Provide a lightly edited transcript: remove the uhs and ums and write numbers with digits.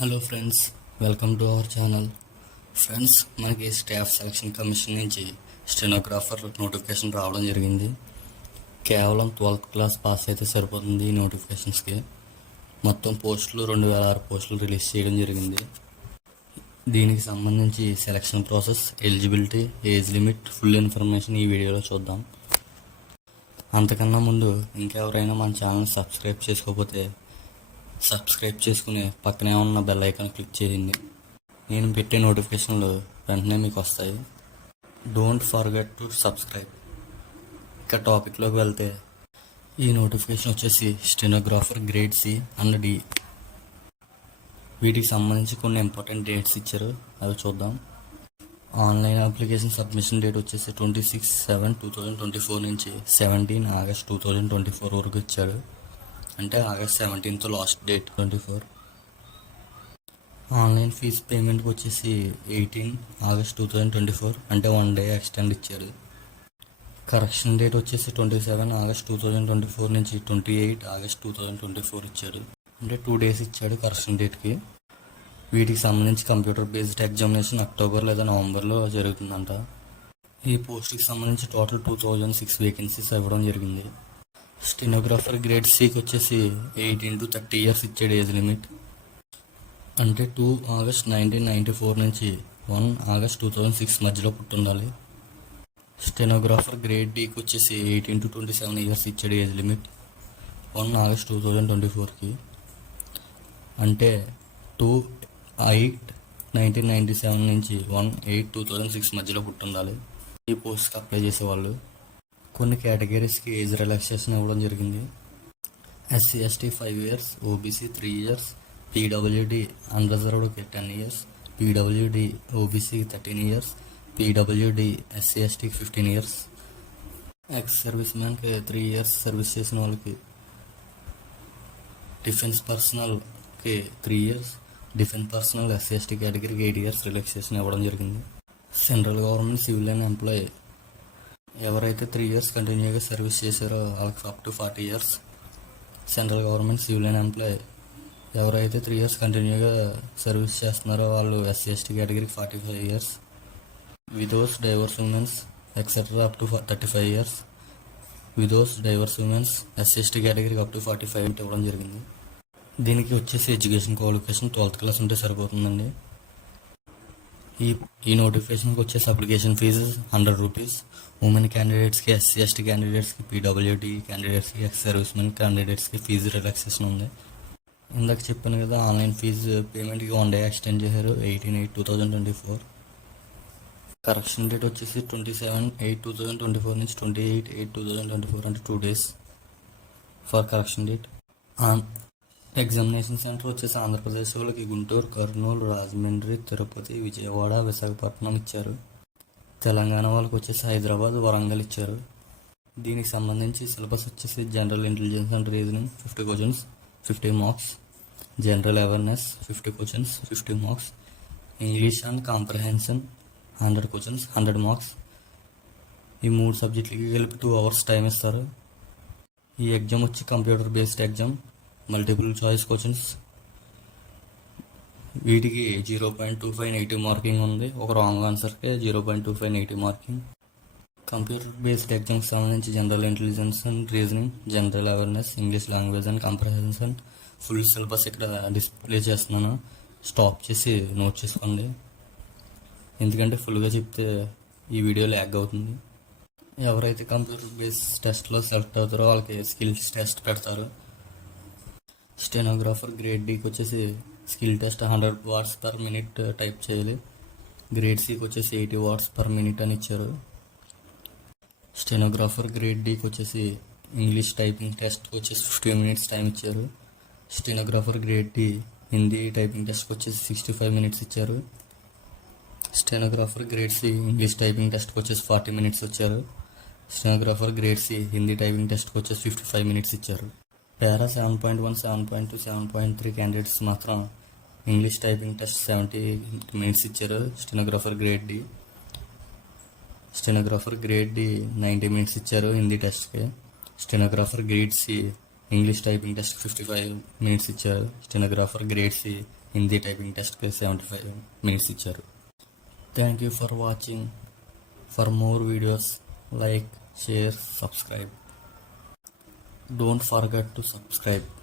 Hello friends, welcome to our channel. Friends, మనకి staff selection commission నుంచి stenographer notification రావడం జరిగింది. కేవలం 12th క్లాస్ పాస్ అయితే సరిపోతుంది ఈ నోటిఫికేషన్స్కి. మొత్తం పోస్టులు 2006 పోస్టులు రిలీజ్ చేయడం జరిగింది. దీనికి సంబంధించి selection process, eligibility, age limit, full information ఈ వీడియోలో చూద్దాం. అంతకన్నా ముందు ఇంకెవరైనా మన ఛానల్ సబ్స్క్రైబ్ చేసుకోకపోతే సబ్స్క్రైబ్ చేసుకుని పక్కనే ఉన్న బెల్ ఐకాన్ క్లిక్ చేయండి. నేను పెట్టే నోటిఫికేషన్లు వెంటనే మీకు వస్తాయి. Don't forget to subscribe. ఇక టాపిక్లోకి వెళ్తే, ఈ నోటిఫికేషన్ వచ్చేసి stenographer grade C and D. వీటికి సంబంధించి కొన్ని ఇంపార్టెంట్ డేట్స్ ఇచ్చారు, అవి చూద్దాం. ఆన్లైన్ అప్లికేషన్ సబ్మిషన్ డేట్ వచ్చేసి 26/7/2024 నుంచి 17 ఆగస్ట్ 2024 వరకు ఇచ్చాడు. అంటే August 17th last date 24. Online fee పేమెంట్కి వచ్చేసి 18 ఆగస్ట్ 2024, అంటే 1 డే ఎక్స్టెండ్ ఇచ్చారు. కరెక్షన్ డేట్ వచ్చేసి 27 ఆగస్ట్ 2024 నుంచి 28 ఆగస్ట్ 2024 ఇచ్చాడు. అంటే 2 days ఇచ్చాడు కరెక్షన్ డేట్కి. వీటికి సంబంధించి కంప్యూటర్ బేస్డ్ ఎగ్జామినేషన్ అక్టోబర్ లేదా నవంబర్లో జరుగుతుందంట. ఈ పోస్ట్కి సంబంధించి టోటల్ 2006 వేకెన్సీస్ ఇవ్వడం జరిగింది. స్టెనోగ్రాఫర్ గ్రేడ్ సికి వచ్చేసి 18 to 30 years ఇచ్చాడు ఏజ్ లిమిట్. అంటే 2 ఆగస్ట్ 1994 నుంచి 1 ఆగస్ట్ 2006 మధ్యలో పుట్టుండాలి. స్టెనోగ్రాఫర్ గ్రేడ్ డికి వచ్చేసి 18 to 27 years ఇచ్చాడు ఏజ్ లిమిట్ 1 ఆగస్ట్ 2024కి. అంటే 2/8/1997 నుంచి 1/8/2006 మధ్యలో పుట్టుండాలి ఈ పోస్ట్కి అప్లై చేసేవాళ్ళు. కొన్ని కేటగిరీస్కి ఏజ్ రిలాక్సేషన్ ఇవ్వడం జరిగింది. SC ST 5 years, OBC 3 years, PWD అన్రిజర్వ్డ్కి 10 years, PWD OBC 13 years, PWD SC ST 15 years, ex service మ్యాన్కి 3 years సర్వీస్ చేసిన వాళ్ళకి, డిఫెన్స్ పర్సనల్కి 3 years, defence personnel SC ST కేటగిరీకి 8 years రిలాక్సేషన్ ఇవ్వడం జరిగింది. సెంట్రల్ గవర్నమెంట్ సివిలియన్ ఎంప్లాయీ ఎవరైతే 3 years కంటిన్యూగా service చేశారో వాళ్ళకి up to 40 years. Central government civilian employee ఎవరైతే 3 years కంటిన్యూగా సర్వీస్ చేస్తున్నారో వాళ్ళు SC ST కేటగిరీకి 45 years. Widows, divorce women's etcetera up to 35 years. Widows, divorce women's SC ST కేటగిరీకి అప్ టు 45 ఇవ్వడం జరిగింది. దీనికి వచ్చేసి ఎడ్యుకేషన్ క్వాలిఫికేషన్ 12th క్లాస్ ఉంటే సరిపోతుందండి. ఈ నోటిఫికేషన్కి వచ్చేసి అప్లికేషన్ ఫీజు 100 rupees. ఉమెన్ క్యాండిడేట్స్కి, SC ST క్యాండిడేట్స్కి, PWD క్యాండిడేట్స్కి, ఎక్స్ సర్వీస్ మెన్ క్యాండిడేట్స్కి ఫీజు రిలాక్సేషన్ ఉంది. ఇందాక చెప్పాను కదా, ఆన్లైన్ ఫీజు పేమెంట్కి 1 day ఎక్స్టెండ్ చేశారు 18/8/2024. కరెక్షన్ డేట్ వచ్చేసి 27/8/2024 నుంచి 28/8/2024, అంటే 2 days for correction date. Examination centre వచ్చేసి ఆంధ్రప్రదేశ్ వాళ్ళకి గుంటూరు, కర్నూలు, రాజమండ్రి, తిరుపతి, విజయవాడ, విశాఖపట్నం ఇచ్చారు. తెలంగాణ వాళ్ళకి వచ్చేసి హైదరాబాద్, వరంగల్ ఇచ్చారు. దీనికి సంబంధించి సిలబస్ వచ్చేసి general intelligence and reasoning 50 questions 50 marks, general awareness 50 questions 50 marks, English and comprehension 100 questions 100 marks. ఈ 3 సబ్జెక్టులకి కలిపి 2 hours టైం ఇస్తారు. ఈ ఎగ్జామ్ వచ్చి computer based exam, multiple choice questions. వీటికి 0.25 నెగిటివ్ మార్కింగ్ ఉంది. ఒక రాంగ్ ఆన్సర్కే 0.25 నెగిటివ్ మార్కింగ్. కంప్యూటర్ బేస్డ్ ఎగ్జామ్కి సంబంధించి general intelligence and reasoning, general awareness, English language and comprehension full syllabus ఇక్కడ డిస్ప్లే చేస్తున్నాను. స్టాప్ చేసి నోట్ చేసుకోండి, ఎందుకంటే ఫుల్గా చెప్తే ఈ వీడియో ల్యాగ్ అవుతుంది. ఎవరైతే కంప్యూటర్ బేస్డ్ టెస్ట్లో సెలెక్ట్ అవుతారో వాళ్ళకి స్కిల్స్ టెస్ట్ పెడతారు. స్టెనోగ్రాఫర్ గ్రేడ్ డికి వచ్చేసి skill test 100 words per minute type చేయాలి. గ్రేడ్ సికి వచ్చేసి 80 words per minute అని ఇచ్చారు. స్టెనోగ్రాఫర్ గ్రేడ్ డికి వచ్చేసి ఇంగ్లీష్ టైపింగ్ టెస్ట్కి వచ్చేసి 15 minutes టైం ఇచ్చారు. Stenographer grade D Hindi typing టెస్ట్కి వచ్చేసి 65 minutes ఇచ్చారు. Stenographer grade C English typing టెస్ట్కి వచ్చేసి 40 minutes ఇచ్చారు. Stenographer grade C Hindi typing టెస్ట్కి వచ్చేసి 55 minutes ఇచ్చారు. పారా 7.1, 7.2, 7.3 క్యాండిడేట్స్ మాత్రం ఇంగ్లీష్ టైపింగ్ టెస్ట్ 70 minutes ఇచ్చారు. స్టెనోగ్రాఫర్ గ్రేడ్ డి 90 minutes ఇచ్చారు హిందీ టెస్ట్కి. Stenographer grade C English typing test 55 minutes ఇచ్చారు. Stenographer grade C Hindi typing టెస్ట్కి 75 మినిట్స్ ఇచ్చారు. Thank you for watching. For more videos like, share, subscribe. Don't forget to subscribe.